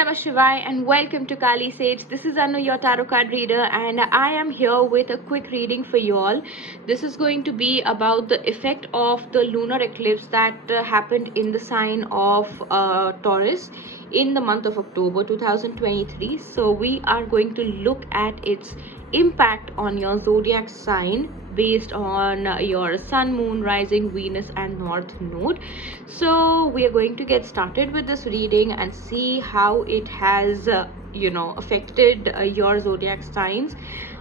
Namah Shivaya and welcome to Kali Sage. This is Anu, your tarot card reader, and I am here with a quick reading for you all. This is going to be about the effect of the lunar eclipse that happened in the sign of Taurus in the month of October 2023. So we are going to look at its impact on your zodiac sign based on your sun, moon, rising, Venus and north node. So we are going to get started with this reading and see how it has affected your zodiac signs.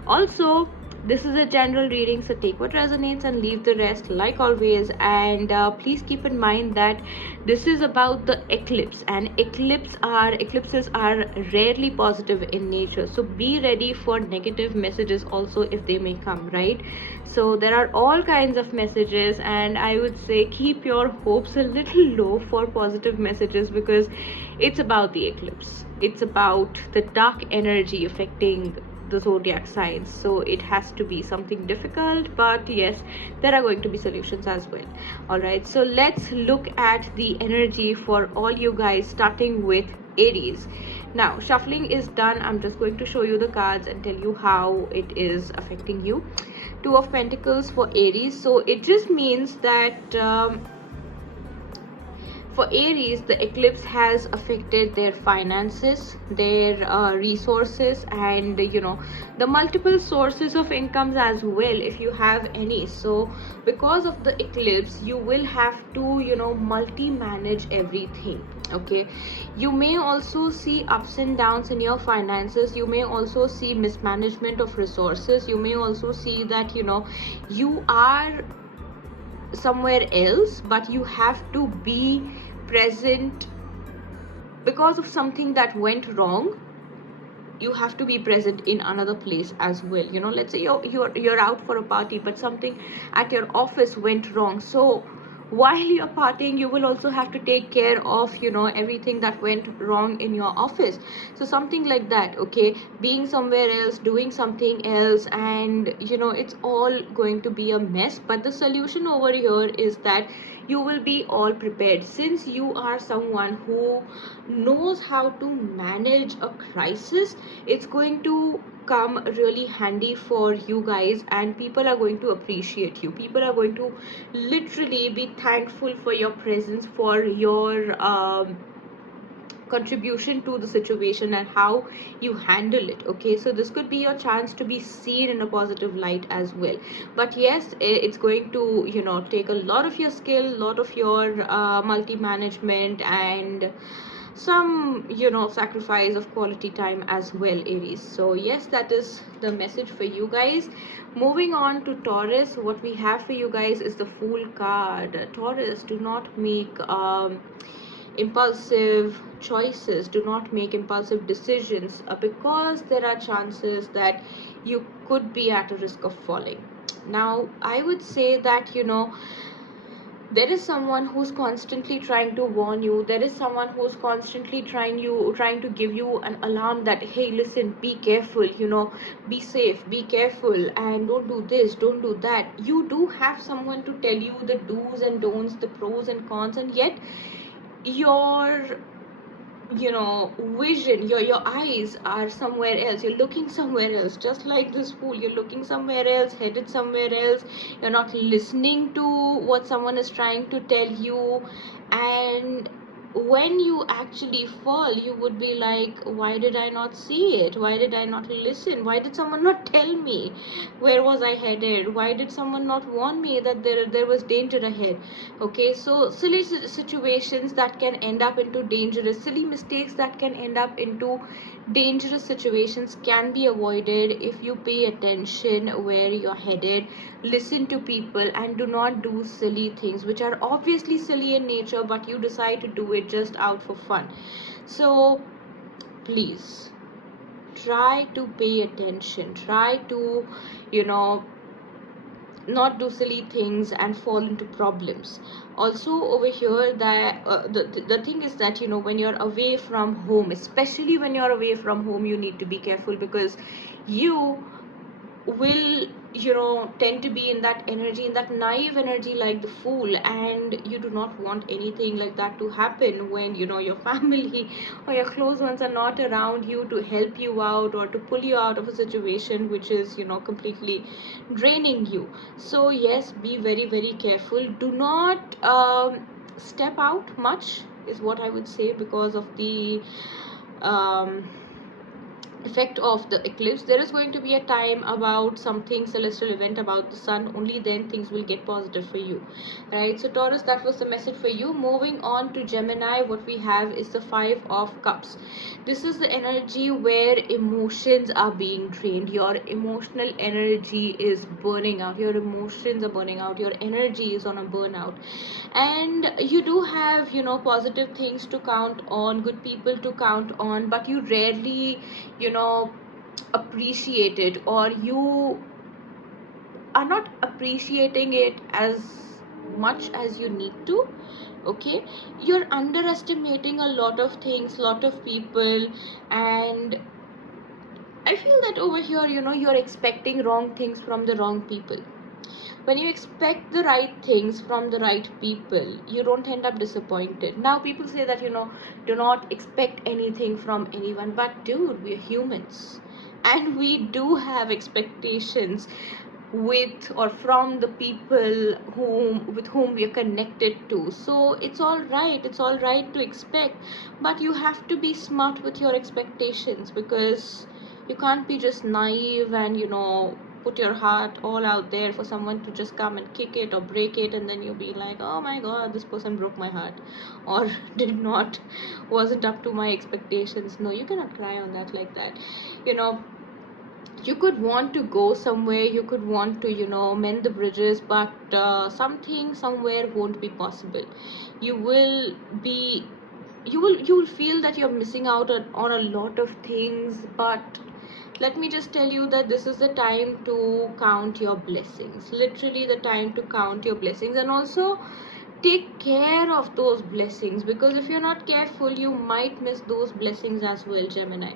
Also, this is a general reading, so take what resonates and leave the rest, like always. And please keep in mind that this is about the eclipse, and eclipses are rarely positive in nature, so be ready for negative messages also if they may come, right? So there are all kinds of messages, and I would say keep your hopes a little low for positive messages, because it's about the eclipse, it's about the dark energy affecting the zodiac signs. So it has to be something difficult, but yes, there are going to be solutions as well. All right, so let's look at the energy for all you guys, starting with Aries. Now shuffling is done. I'm just going to show you the cards and tell you how it is affecting you. Two of Pentacles for Aries. So it just means that for Aries, the eclipse has affected their finances, their resources, and the multiple sources of incomes as well, if you have any. So because of the eclipse, you will have to multi-manage everything. Okay, you may also see ups and downs in your finances. You may also see mismanagement of resources. You may also see that you are somewhere else, but you have to be present because of something that went wrong. You have to be present in another place as well. Let's say you're out for a party, but something at your office went wrong. So while you're partying, you will also have to take care of everything that went wrong in your office. So something like that. Okay, being somewhere else, doing something else, and it's all going to be a mess. But the solution over here is that you will be all prepared, since you are someone who knows how to manage a crisis. It's going to come really handy for you guys, and people are going to appreciate you. People are going to literally be thankful for your presence, for your contribution to the situation and how you handle it. Okay, so this could be your chance to be seen in a positive light as well. But yes, it's going to take a lot of your skill, a lot of your multi-management, and some sacrifice of quality time as well, Aries. So yes, that is the message for you guys. Moving on to Taurus, what we have for you guys is the Fool card. Taurus, do not make impulsive choices, do not make impulsive decisions, because there are chances that you could be at a risk of falling. Now I would say that there is someone who's constantly trying to warn you. There is someone who's constantly trying to give you an alarm that, hey, listen, be careful, be safe, be careful, and don't do this, don't do that. You do have someone to tell you the do's and don'ts, the pros and cons, and yet your vision, your eyes are somewhere else. You're looking somewhere else, just like this fool. You're looking somewhere else, headed somewhere else. You're not listening to what someone is trying to tell you, and when you actually fall, you would be like, why did I not see it? Why did I not listen? Why did someone not tell me where was I headed? Why did someone not warn me that there was danger ahead? Okay, so silly situations that can end up into dangerous, silly mistakes that can end up into dangerous situations can be avoided if you pay attention where you're headed, listen to people, and do not do silly things which are obviously silly in nature, but you decide to do it just out for fun. So please try to pay attention, try to not do silly things and fall into problems. Also over here, that the thing is that when you're away from home, especially when you're away from home, you need to be careful, because you will tend to be in that energy, in that naive energy, like the fool, and you do not want anything like that to happen when your family or your close ones are not around you to help you out or to pull you out of a situation which is completely draining you. So yes, be very very careful. Do not step out much is what I would say, because of the um, effect of the eclipse. There is going to be a time about something celestial event about the sun, only then things will get positive for you, right? So Taurus, that was the message for you. Moving on to Gemini, what we have is the 5 of Cups. This is the energy where emotions are being drained, your emotional energy is burning out, your emotions are burning out, your energy is on a burnout, and you do have positive things to count on, good people to count on, but you rarely you know appreciate it, or you are not appreciating it as much as you need to. Okay, you're underestimating a lot of things, lot of people, and I feel that over here you're expecting wrong things from the wrong people. When you expect the right things from the right people, you don't end up disappointed. Now people say that do not expect anything from anyone, but dude, we're humans, and we do have expectations with or from the people with whom we are connected to. So it's all right to expect, but you have to be smart with your expectations, because you can't be just naive and put your heart all out there for someone to just come and kick it or break it, and then you'll be like, oh my god, this person broke my heart, or did not wasn't up to my expectations. No, you cannot cry on that like that. you know you could want to go somewhere, you could want to mend the bridges, but something somewhere won't be possible. You will be you will feel that you're missing out on a lot of things, but let me just tell you that this is the time to count your blessings, literally the time to count your blessings, and also take care of those blessings, because if you're not careful you might miss those blessings as well, Gemini.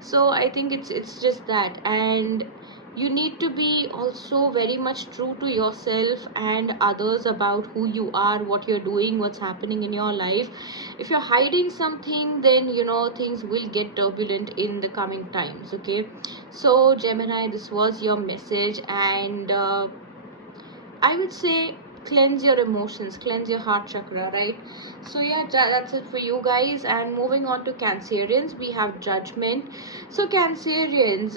So I think it's just that, and you need to be also very much true to yourself and others about who you are, what you're doing, what's happening in your life. If you're hiding something, then things will get turbulent in the coming times. Okay, so Gemini, this was your message, and I would say cleanse your emotions, cleanse your heart chakra, right? So yeah, that's it for you guys. And moving on to Cancerians, we have Judgment. So Cancerians,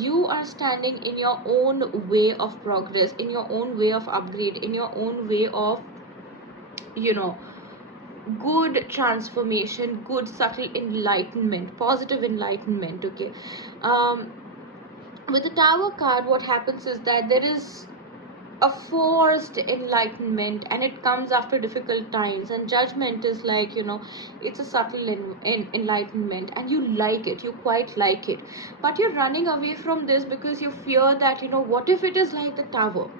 you are standing in your own way of progress, in your own way of upgrade, in your own way of you know good transformation, good subtle enlightenment, positive enlightenment. Okay, um, with the Tower card, what happens is that there is a forced enlightenment, and it comes after difficult times, and Judgment is like it's a subtle enlightenment, and you like it, you quite like it, but you're running away from this because you fear that what if it is like the Tower,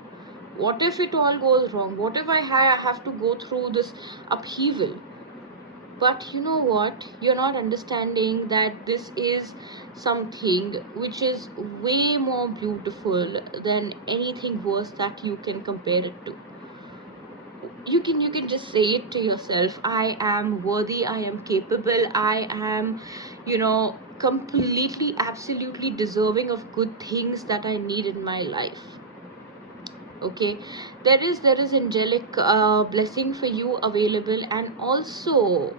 what if it all goes wrong, what if I have to go through this upheaval. But you know what, you're not understanding that this is something which is way more beautiful than anything worse that you can compare it to. You can just say it to yourself, I am worthy, I am capable, I am completely absolutely deserving of good things that I need in my life. Okay, there is angelic blessing for you available, and also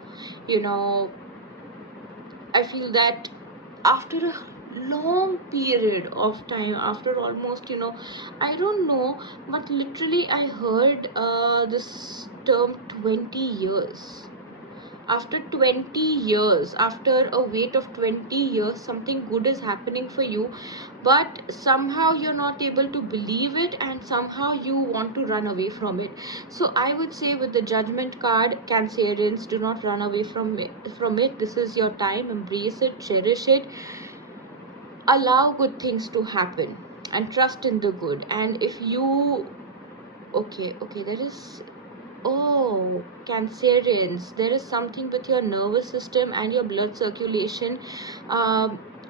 you know I feel that after a long period of time, after almost I don't know, but literally I heard this term 20 years. After 20 years, after a wait of 20 years, something good is happening for you, but somehow you're not able to believe it, and somehow you want to run away from it. So I would say, with the Judgment card, Cancerians, do not run away from it. This is your time, embrace it, cherish it, allow good things to happen, and trust in the good. And if you okay, there is, oh, Cancerians, there is something with your nervous system and your blood circulation,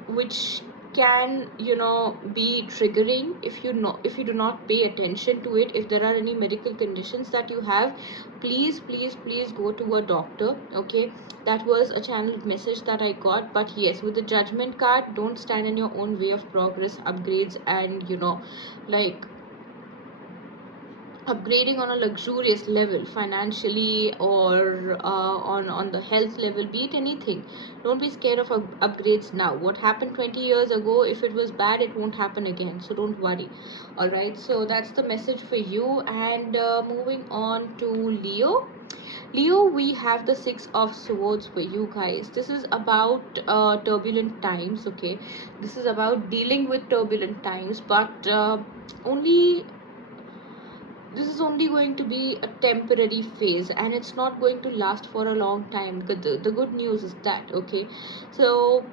which can, you know, be triggering if you do not pay attention to it. If there are any medical conditions that you have, please please go to a doctor. Okay, that was a channeled message that I got. But yes, with the judgment card, don't stand in your own way of progress, upgrades, and, you know, like upgrading on a luxurious level, financially or on the health level, be it anything. Don't be scared of upgrades now. What happened 20 years ago, if it was bad, it won't happen again, so don't worry. All right, so that's the message for you. And moving on to Leo. Leo, we have the Six of Swords for you guys. This is about turbulent times. Okay, this is about dealing with turbulent times, but only this is only going to be a temporary phase, and it's not going to last for a long time. The good news is that, okay, so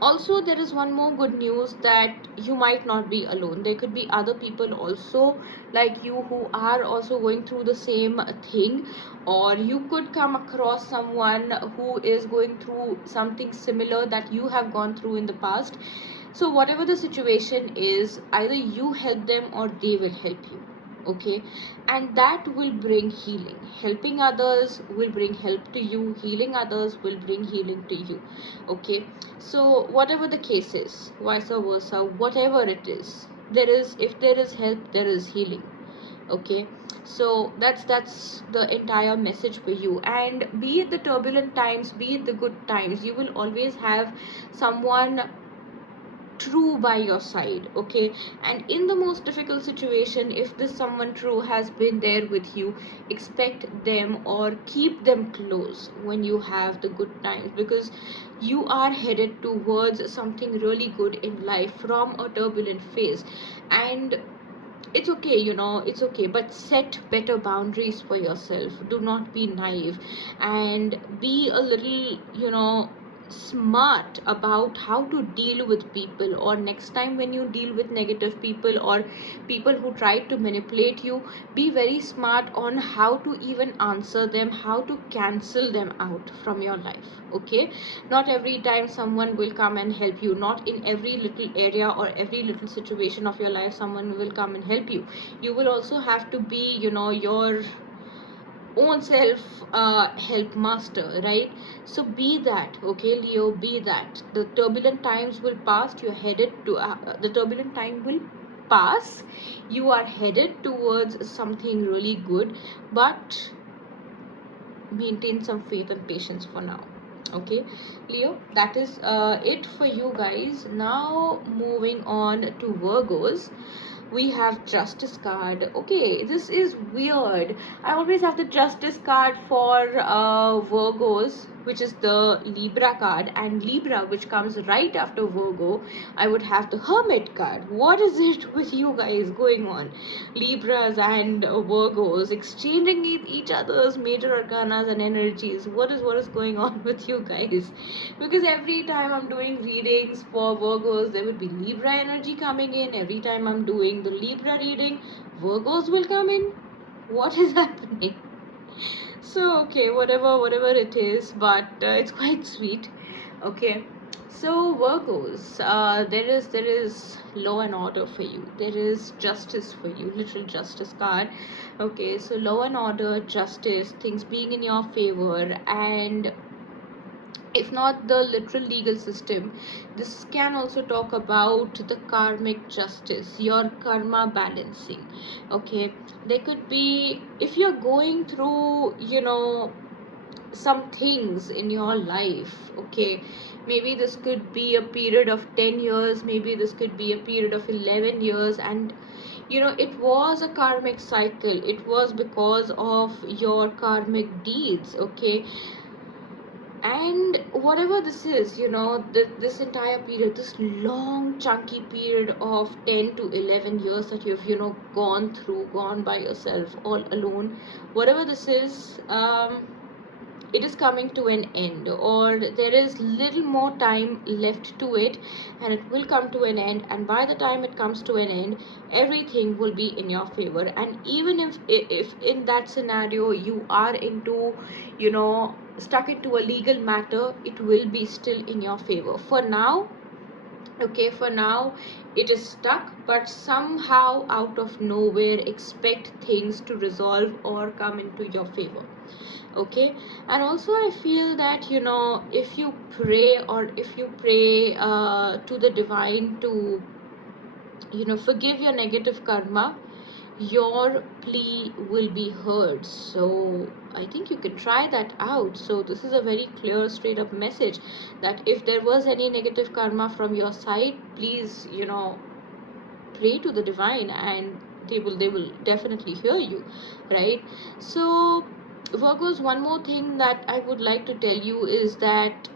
also there is one more good news, that you might not be alone. There could be other people also like you who are also going through the same thing, or you could come across someone who is going through something similar that you have gone through in the past. So whatever the situation is, either you help them or they will help you. Okay, and that will bring healing. Helping others will bring help to you, healing others will bring healing to you. Okay, so whatever the case is, vice versa, whatever it is, there is, if there is help, there is healing. Okay, so that's the entire message for you. And be it the turbulent times, be it the good times, you will always have someone true by your side. Okay, and in the most difficult situation, if this someone true has been there with you, expect them or keep them close when you have the good times, because you are headed towards something really good in life from a turbulent phase. And it's okay, you know, it's okay, but set better boundaries for yourself. Do not be naive, and be a little, you know, smart about how to deal with people. Or next time when you deal with negative people or people who try to manipulate you, be very smart on how to even answer them, how to cancel them out from your life. Okay, not every time someone will come and help you. Not in every little area or every little situation of your life someone will come and help you. You will also have to be, you know, your own self help master, right? So be that. Okay, Leo, be that. The turbulent times will pass. You're headed to the turbulent time will pass. You are headed towards something really good, but maintain some faith and patience for now. Okay, Leo, that is it for you guys. Now moving on to Virgos, we have Justice card. Okay, this is weird. I always have the Justice card for Virgos, which is the Libra card, and Libra, which comes right after Virgo, I would have the Hermit card. What is it with you guys going on? Libras and Virgos exchanging each other's major arcanas and energies. What is going on with you guys? Because every time I'm doing readings for Virgos, there will be Libra energy coming in. Every time I'm doing the Libra reading, Virgos will come in. What is happening? So okay, whatever it is, but it's quite sweet. Okay, so Virgos, there is law and order for you. There is justice for you. Literal justice card. Okay, so law and order, justice, things being in your favor, and if not the literal legal system, this can also talk about the karmic justice, your karma balancing. Okay, there could be, if you're going through, you know, some things in your life. Okay, maybe this could be a period of 10 years, maybe this could be a period of 11 years, and you know, it was a karmic cycle. It was because of your karmic deeds. Okay, and whatever this is, you know, this entire period, this long chunky period of 10 to 11 years that you've, you know, gone through, gone by yourself, all alone, whatever this is, it is coming to an end, or there is little more time left to it, and it will come to an end. And by the time it comes to an end, everything will be in your favor. And even if in that scenario you are into, you know, stuck into a legal matter, it will be still in your favor. For now, Okay, for now it is stuck, but somehow out of nowhere expect things to resolve or come into your favor. Okay, and also I feel that, you know, if you pray, or if you pray to the divine to, you know, forgive your negative karma, your plea will be heard. So I think you can try that out. So this is a very clear, straight up message that if there was any negative karma from your side, please, you know, pray to the divine, and they will definitely hear you, right? So Virgos, one more thing that I would like to tell you is that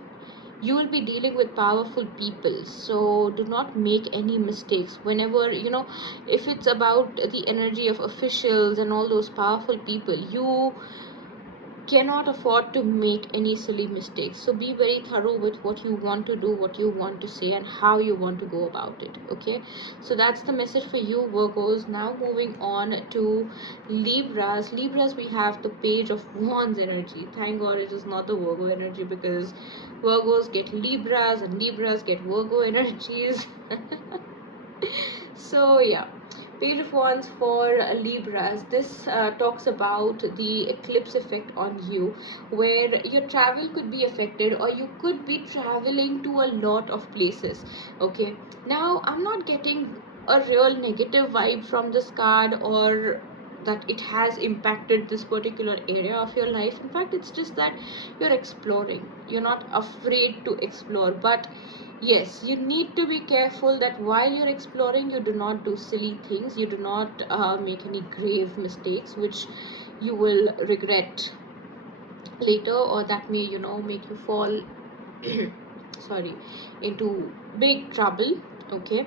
you will be dealing with powerful people, so do not make any mistakes whenever, you know, if it's about the energy of officials and all those powerful people, you cannot afford to make any silly mistakes. So be very thorough with what you want to do, what you want to say, and how you want to go about it. Okay, so that's the message for you, Virgos. Now moving on to Libras. Libras, we have the Page of Wands energy. Thank God it is not the Virgo energy, because Virgos get Libras and Libras get Virgo energies. So yeah, Page of Wands for Libras. This talks about the eclipse effect on you, where your travel could be affected, or you could be traveling to a lot of places. Okay, now I'm not getting a real negative vibe from this card, or that it has impacted this particular area of your life. In fact, it's just that you're exploring, you're not afraid to explore. But yes, you need to be careful that while you're exploring, you do not do silly things, you do not make any grave mistakes which you will regret later, or that may, you know, make you fall sorry, into big trouble. Okay,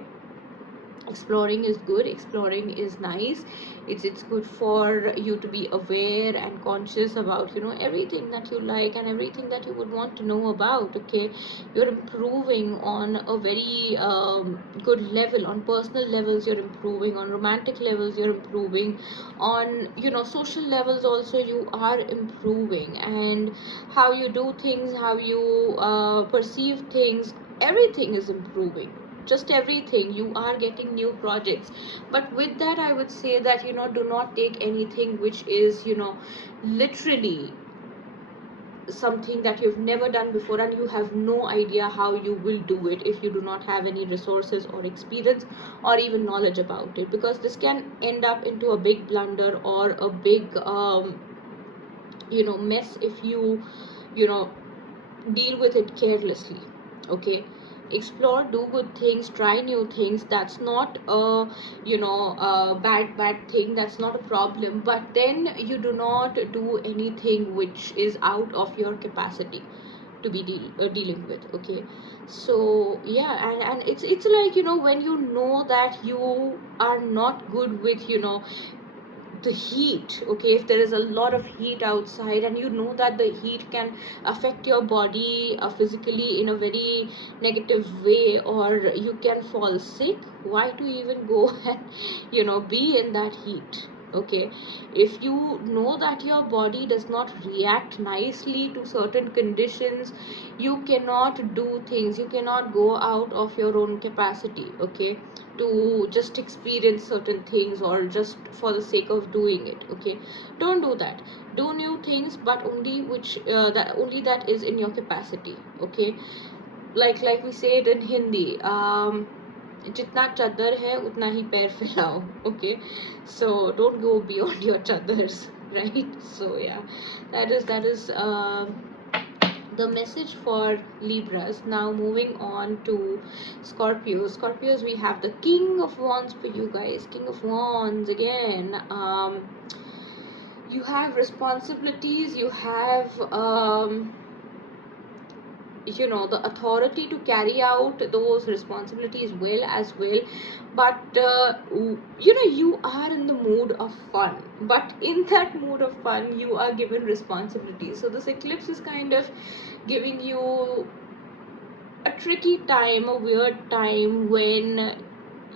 exploring is good, exploring is nice. It's good for you to be aware and conscious about, you know, everything that you like and everything that you would want to know about. Okay, you're improving on a very good level. On personal levels you're improving, on romantic levels you're improving, on, you know, social levels also you are improving, and how you do things, how you perceive things, everything is improving. Just everything, you are getting new projects. But with that, I would say that, you know, do not take anything which is, you know, literally something that you've never done before, and you have no idea how you will do it if you do not have any resources or experience or even knowledge about it, because this can end up into a big blunder or a big you know, mess if you know, deal with it carelessly. Okay, explore, do good things, try new things. That's not a, you know, a bad thing, that's not a problem. But then you do not do anything which is out of your capacity to be dealing with. Okay, so yeah, and it's like, you know, when you know that you are not good with, you know, the heat. Okay, if there is a lot of heat outside, and you know that the heat can affect your body physically in a very negative way, or you can fall sick, why to even go and, you know, be in that heat? Okay, if you know that your body does not react nicely to certain conditions, you cannot do things, you cannot go out of your own capacity. Okay, to just experience certain things, or just for the sake of doing it. Okay, don't do that. Do new things, but only which that only that is in your capacity. Okay, like we say it in Hindi, जितना चादर है उतना ही पैर फैलाओ. Okay, so don't go beyond your chadars, right? So yeah, that is the message for Libras. Now moving on to Scorpios. Scorpios, we have the King of Wands for you guys. King of Wands again. You have responsibilities, you have you know, the authority to carry out those responsibilities well as well. But you know, you are in the mood of fun, but in that mood of fun you are given responsibilities. So this eclipse is kind of giving you a tricky time, a weird time, when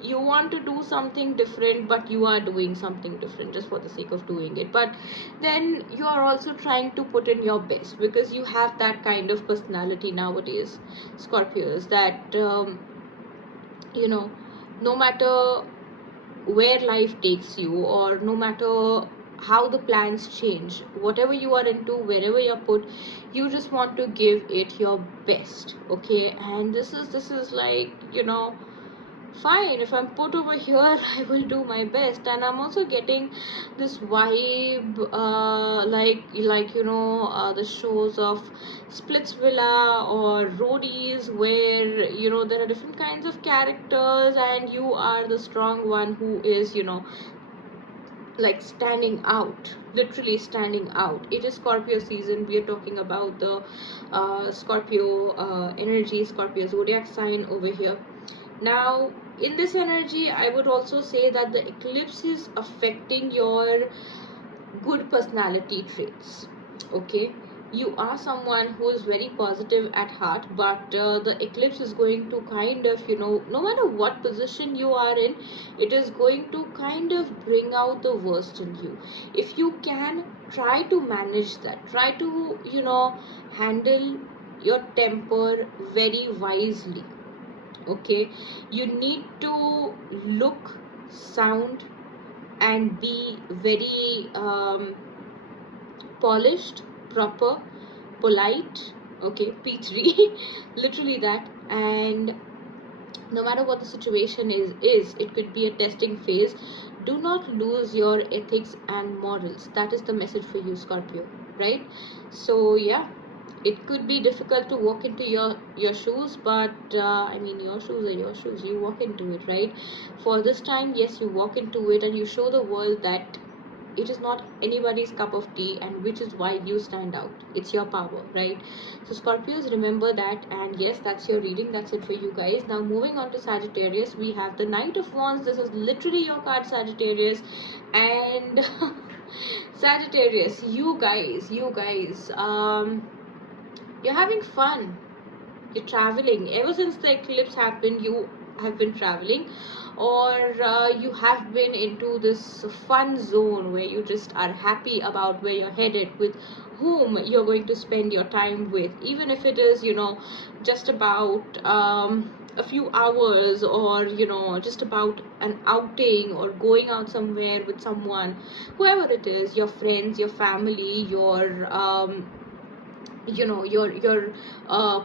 you want to do something different, but you are doing something different just for the sake of doing it. But then you are also trying to put in your best, because you have that kind of personality nowadays, Scorpios, that you know, no matter where life takes you, or no matter how the plans change, whatever you are into, wherever you're put, you just want to give it your best. Okay, and this is like, fine, if I'm put over here, I will do my best. And I'm also getting this vibe, the shows of Splitsvilla or Roadies, where there are different kinds of characters, and you are the strong one who is, like, standing out, literally standing out. It is Scorpio season. We are talking about the Scorpio energy, Scorpio zodiac sign over here. Now, in this energy, I would also say that the eclipse is affecting your good personality traits. Okay, you are someone who is very positive at heart, but the eclipse is going to kind of, no matter what position you are in, it is going to kind of bring out the worst in you. If you can, try to manage that, try to, handle your temper very wisely. Okay, you need to look, sound, and be very polished, proper, polite, okay, P3, literally that. And no matter what the situation is, it could be a testing phase. Do not lose your ethics and morals. That is the message for you, Scorpio, right? So yeah, it could be difficult to walk into your shoes, but I mean, your shoes are your shoes, you walk into it, right? For this time, yes, you walk into it and you show the world that it is not anybody's cup of tea, and which is why you stand out. It's your power, right? So Scorpios, remember that. And yes, that's your reading. That's it for you guys. Now moving on to Sagittarius, we have the Knight of Wands. This is literally your card, Sagittarius. And Sagittarius, you guys, you're having fun, you're traveling. Ever since the eclipse happened, you have been traveling, or you have been into this fun zone where you just are happy about where you're headed, with whom you're going to spend your time with, even if it is, just about a few hours, or just about an outing, or going out somewhere with someone, whoever it is, your friends, your family, your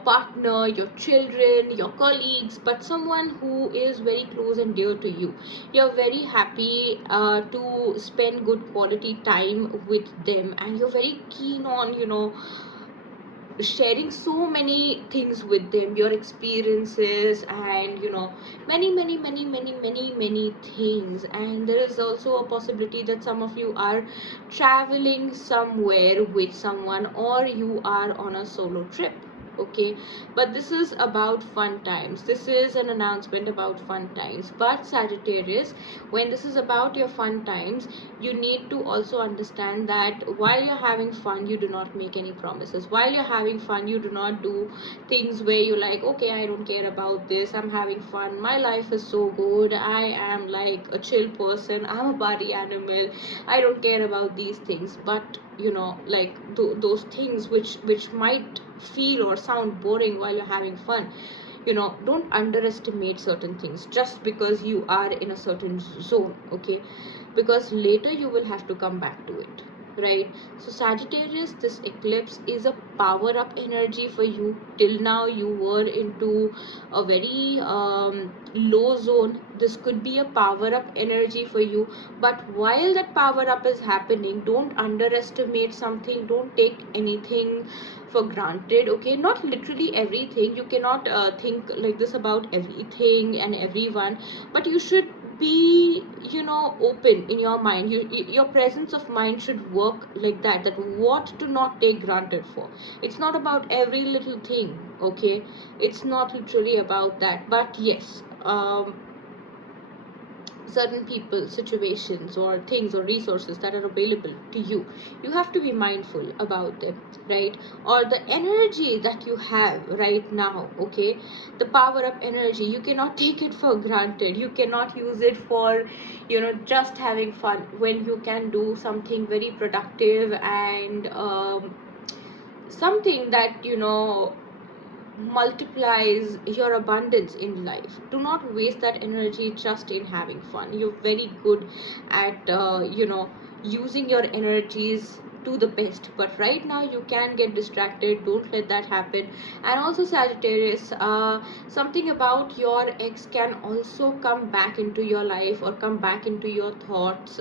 partner, your children, your colleagues, but someone who is very close and dear to you. You're very happy to spend good quality time with them, and you're very keen on sharing so many things with them, your experiences, and many things. And there is also a possibility that some of you are traveling somewhere with someone, or you are on a solo trip. Okay, but this is about fun times. This is an announcement about fun times. But Sagittarius, when this is about your fun times, you need to also understand that while you're having fun, you do not make any promises. While you're having fun, you do not do things where you're like, okay, I don't care about this, I'm having fun, my life is so good, I am like a chill person, I'm a party animal, I don't care about these things. But like those things which might feel or sound boring while you're having fun, don't underestimate certain things just because you are in a certain zone. Okay, because later you will have to come back to it, right? So Sagittarius, this eclipse is a power up energy for you. Till now you were into a very low zone. This could be a power up energy for you. But while that power up is happening, don't underestimate something, don't take anything for granted. Okay, not literally everything, you cannot think like this about everything and everyone, but you should be open in your mind. Your presence of mind should work like that, that what to not take granted for. It's not about every little thing. Okay, it's not literally about that. But yes, certain people, situations, or things, or resources that are available to you, you have to be mindful about them, right? Or the energy that you have right now. Okay, the power up energy, you cannot take it for granted. You cannot use it for just having fun, when you can do something very productive, and something that multiplies your abundance in life. Do not waste that energy just in having fun. You're very good at using your energies to the best, but right now you can get distracted. Don't let that happen. And also Sagittarius, something about your ex can also come back into your life or come back into your thoughts.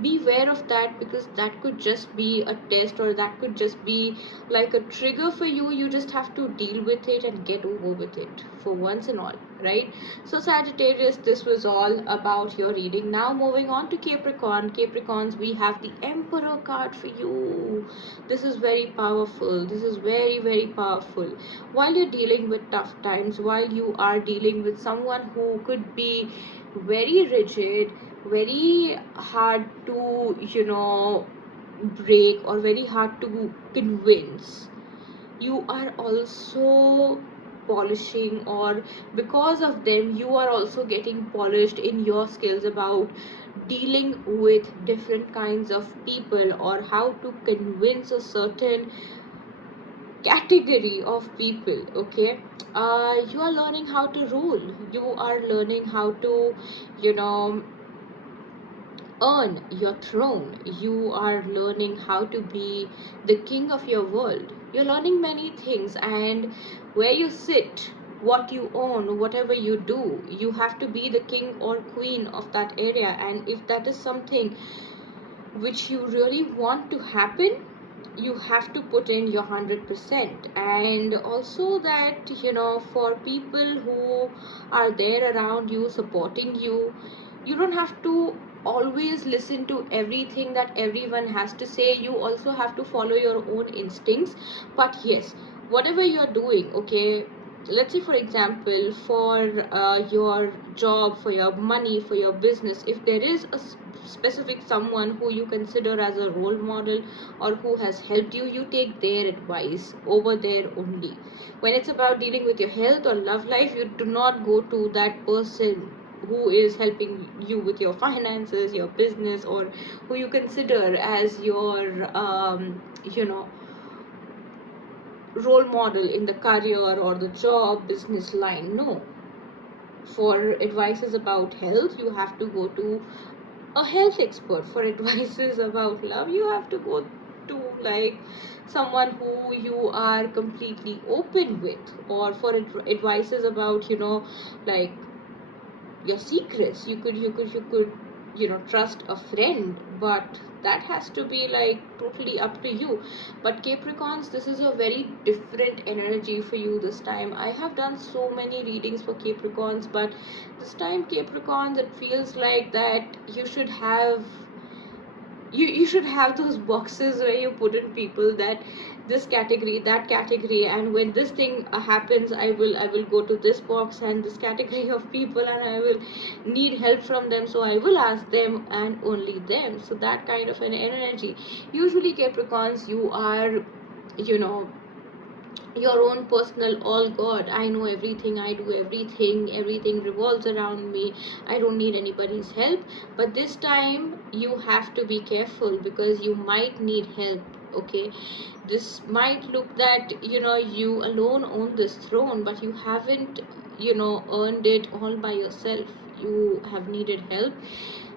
Be aware of that, because that could just be a test, or that could just be like a trigger for you. You just have to deal with it and get over with it for once and all, right? So Sagittarius, this was all about your reading. Now moving on to Capricorns, we have the Emperor card for you. This is very powerful. This is very, very powerful. While you're dealing with tough times, while you are dealing with someone who could be very rigid, very hard to break, or very hard to convince, you are also polishing, or because of them you are also getting polished in your skills about dealing with different kinds of people, or how to convince a certain category of people. Okay, you are learning how to rule. You are learning how to you know earn your throne. You are learning how to be the king of your world. You're learning many things, and where you sit, what you own, whatever you do, you have to be the king or queen of that area. And if that is something which you really want to happen, you have to put in your 100%. And also that, for people who are there around you supporting you, you don't have to always listen to everything that everyone has to say. You also have to follow your own instincts. But yes, whatever you're doing, okay, let's say for example, for your job, for your money, for your business, if there is a specific someone who you consider as a role model, or who has helped you, you take their advice over there only. When it's about dealing with your health or love life, you do not go to that person who is helping you with your finances, your business, or who you consider as your role model in the career or the job business line. No, for advices about health you have to go to a health expert. For advices about love you have to go to like someone who you are completely open with. Or for advices about like your secrets, you could trust a friend, but that has to be like totally up to you. But Capricorns, this is a very different energy for you this time. I have done so many readings for Capricorns, but this time Capricorns, it feels like that you should have those boxes where you put in people, that this category, that category, and when this thing happens, I will go to this box and this category of people, and I will need help from them, so I will ask them and only them. So that kind of an energy. Usually Capricorns, you are you know your own personal all god. I know everything, I do everything, everything revolves around me, I don't need anybody's help. But this time you have to be careful, because you might need help. Okay, this might look that you alone own this throne, but you haven't earned it all by yourself. You have needed help,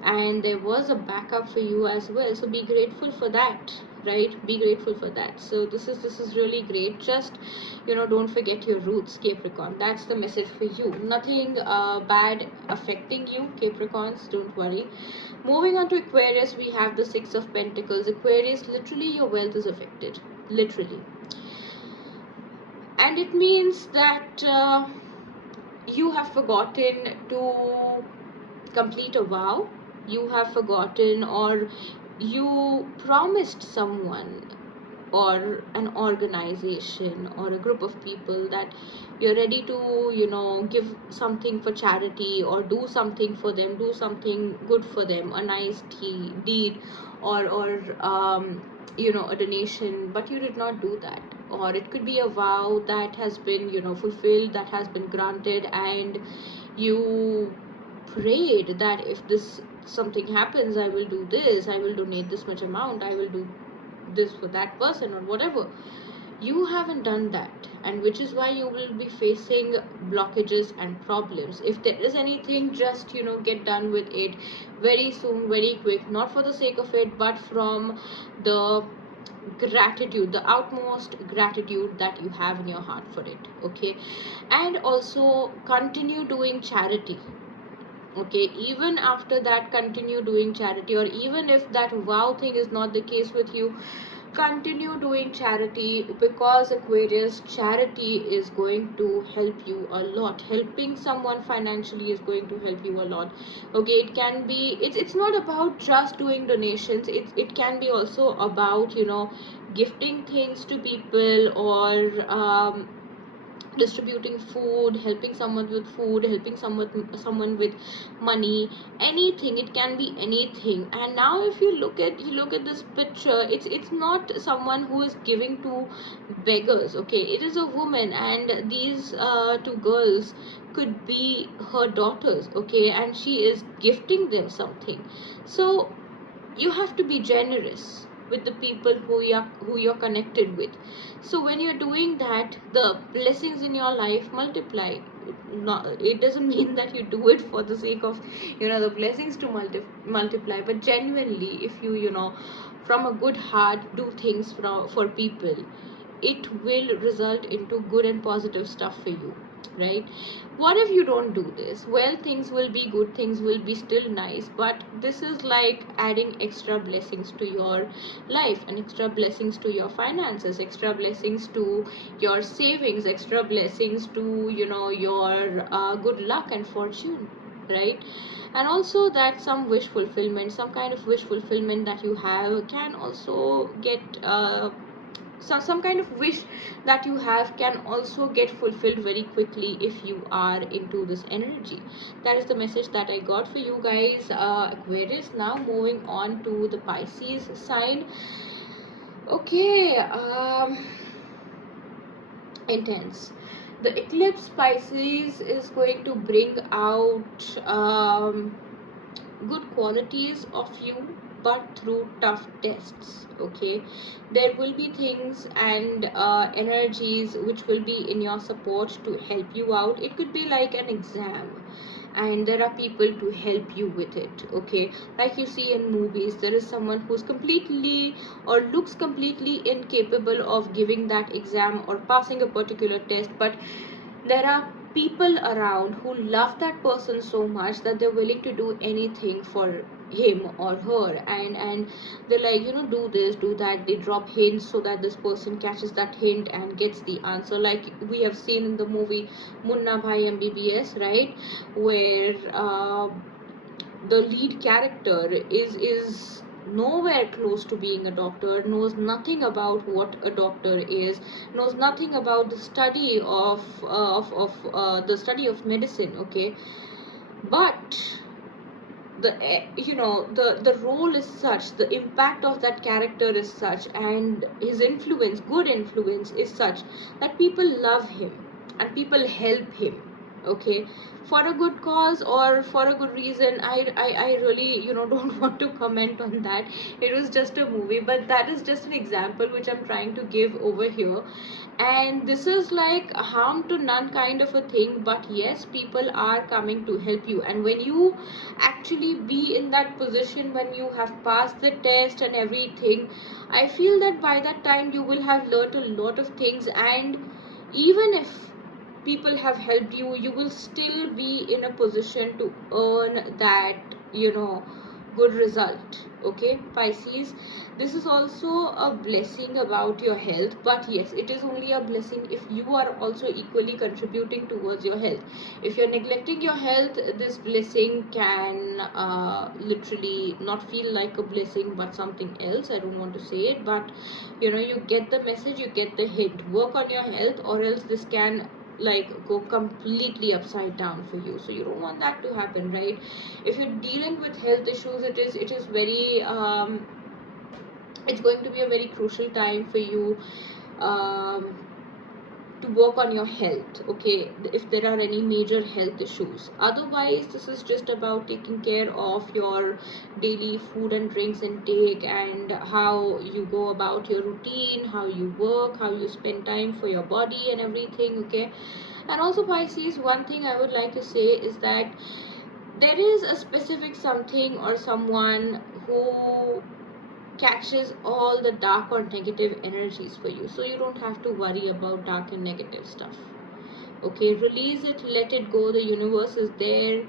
and there was a backup for you as well, so be grateful for that, right? Be grateful for that. So this is really great. Just don't forget your roots, Capricorn. That's the message for you. Nothing bad affecting you, Capricorns, don't worry. Moving on to Aquarius, we have the Six of Pentacles. Aquarius, literally your wealth is affected, literally. And it means that you have forgotten to complete a vow. You have forgotten, or you promised someone or an organization or a group of people that you're ready to give something for charity, or do something for them, do something good for them, a nice deed, or a donation, but you did not do that. Or it could be a vow that has been fulfilled, that has been granted, and you prayed that if this something happens, I will do this, I will donate this much amount, I will do this for that person, or whatever. You haven't done that. and which is why you will be facing blockages and problems. If there is anything, just get done with it very soon, very quick, not for the sake of it, but from the gratitude, the utmost gratitude that you have in your heart for it. Okay. And also continue doing charity. Okay, even after that, continue doing charity, or even if that wow thing is not the case with you, continue doing charity, because Aquarius, charity is going to help you a lot. Helping someone financially is going to help you a lot. Okay, it can be, it's not about just doing donations, it can be also about gifting things to people, or distributing food, helping someone with food, helping someone with money, anything. It can be anything. And now if you look at this picture, it's not someone who is giving to beggars. Okay, it is a woman, and these two girls could be her daughters. Okay, and she is gifting them something. So you have to be generous with the people who you're connected with. So when you're doing that, the blessings in your life multiply. Not, it doesn't mean that you do it for the sake of the blessings to multiply, but genuinely, if you from a good heart do things for people, it will result into good and positive stuff for you, right? What if you don't do this? Well, things will be good, things will be still nice, but this is like adding extra blessings to your life, and extra blessings to your finances, extra blessings to your savings, extra blessings to your good luck and fortune, right? And also that some wish fulfillment, some kind of wish fulfillment that you have can also get some kind of wish that you have can also get fulfilled very quickly if you are into this energy. That is the message that I got for you guys, Aquarius. Now moving on to the Pisces sign. Okay, intense. The eclipse Pisces is going to bring out good qualities of you, but through tough tests. Okay, there will be things and energies which will be in your support to help you out. It could be like an exam, and there are people to help you with it. Okay, like you see in movies, there is someone who's completely or looks completely incapable of giving that exam or passing a particular test, but there are people around who love that person so much that they're willing to do anything for him or her, and they're like, do this, do that. They drop hints so that this person catches that hint and gets the answer, like we have seen in the movie Munna Bhai MBBS, right? Where the lead character is nowhere close to being a doctor, knows nothing about what a doctor is, knows nothing about the study of medicine. Okay, but the role is such, the impact of that character is such, and his influence, good influence, is such that people love him and people help him. Okay, for a good cause or for a good reason. I really don't want to comment on that. It was just a movie, but that is just an example which I'm trying to give over here. And this is like a harm to none kind of a thing, but yes, people are coming to help you. And when you actually be in that position, when you have passed the test and everything, I feel that by that time you will have learned a lot of things. And even if people have helped you, you will still be in a position to earn that good result. Okay, Pisces, this is also a blessing about your health, but yes, it is only a blessing if you are also equally contributing towards your health. If you're neglecting your health, this blessing can literally not feel like a blessing but something else. I don't want to say it, but you get the message, you get the hint. Work on your health, or else this can like go completely upside down for you. So you don't want that to happen, right? If you're dealing with health issues, it is very it's going to be a very crucial time for you. um, to work on your health, okay, if there are any major health issues. Otherwise, this is just about taking care of your daily food and drinks intake, and how you go about your routine, how you work, how you spend time for your body and everything, okay. And also, Pisces, one thing I would like to say is that there is a specific something or someone who catches all the dark or negative energies for you, so you don't have to worry about dark and negative stuff, okay. Release it, let it go. The universe is there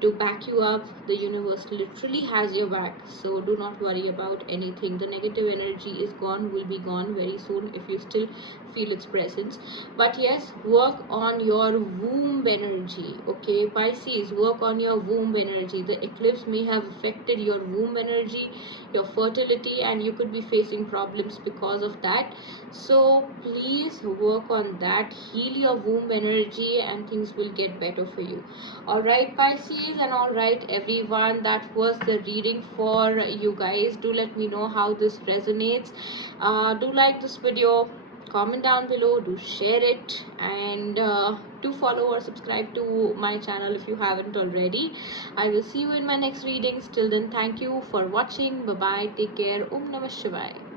to back you up. The universe literally has your back, so do not worry about anything. The negative energy is gone, will be gone very soon if you still feel its presence. But yes, work on your womb energy, okay. Pisces, work on your womb energy. The eclipse may have affected your womb energy, your fertility, and you could be facing problems because of that. So please work on that, heal your womb energy, and things will get better for you. All right, Pisces, and all right, everyone, that was the reading for you guys. Do let me know how this resonates. Do like this video, comment down below, do share it, and do follow or subscribe to my channel if you haven't already. I will see you in my next readings. Till then, thank you for watching. Bye bye, take care. Om Namah Shivaya.